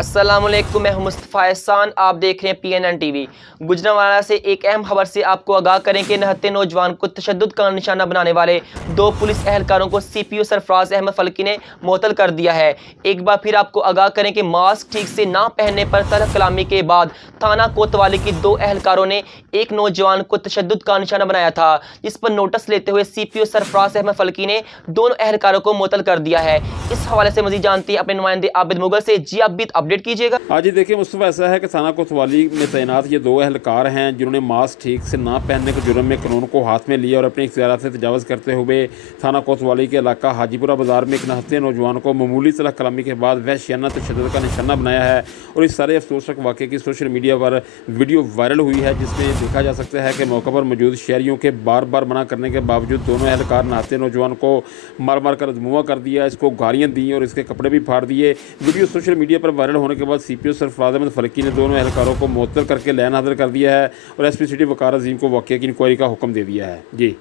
अस्सलामुअलैकुम, मैं हूं मुस्तफ़ा एहसान। आप देख रहे हैं PNN टीवी। गुजरांवाला से एक अहम खबर से आपको आगाह करें कि निहत्थे नौजवान को तशद्दुद का निशाना बनाने वाले 2 पुलिस एहलकारों को CPO सरफराज अहमद फल्की ने मुअत्तल कर दिया है। एक बार फिर आपको आगाह करें कि मास्क ठीक से ना पहनने पर तल्ख कलामी के बाद थाना कोतवाली की 2 एहलकारों ने एक नौजवान को तशद्दुद का निशाना बनाया था, जिस पर नोटिस लेते हुए CPO सरफराज अहमद फल्की ने दोनों एहलकारों को मुअत्तल कर दिया है। इस हवाले से मजीद जानते हैं अपने नुमाइंदे आबिद मुगल से। जी आबिद, अपडेट कीजिएगा। हाँ जी, देखिए मुस्तफ़ा, ऐसा है कि थाना कोतवाली में तैनात ये 2 एहलकार हैं जिन्होंने मास्क ठीक से ना पहनने के जुर्म में कानून को हाथ में लिया और अपनी इख्तियारात से तजावज़ करते हुए थाना कोतवाली के इलाका हाजीपुरा बाज़ार में एक निहत्थे नौजवान को मामूली तल्ख कलामी के बाद वहशियाना तशद्दुद का निशाना बनाया है। और इस सारे अफसोसनाक वाक़े की सोशल मीडिया पर वीडियो वायरल हुई है, जिसमें देखा जा सकता है कि मौके पर मौजूद शहरियों के बार बार मना करने के बावजूद दोनों एहलकार निहत्थे नौजवान को मार मार कर अधमुआ कर दिया, इसको गालियाँ दी और इसके कपड़े भी फाड़ दिए। वीडियो सोशल मीडिया पर वायरल होने के बाद CPO सरफराज अहमद फल्की ने दोनों एहलकारों को मुअत्तल करके लैन हाज़िर कर दिया है और SP सिटी वक़ार अज़ीम को वाक़े की इंक्वायरी का हुक्म दे दिया है। जी।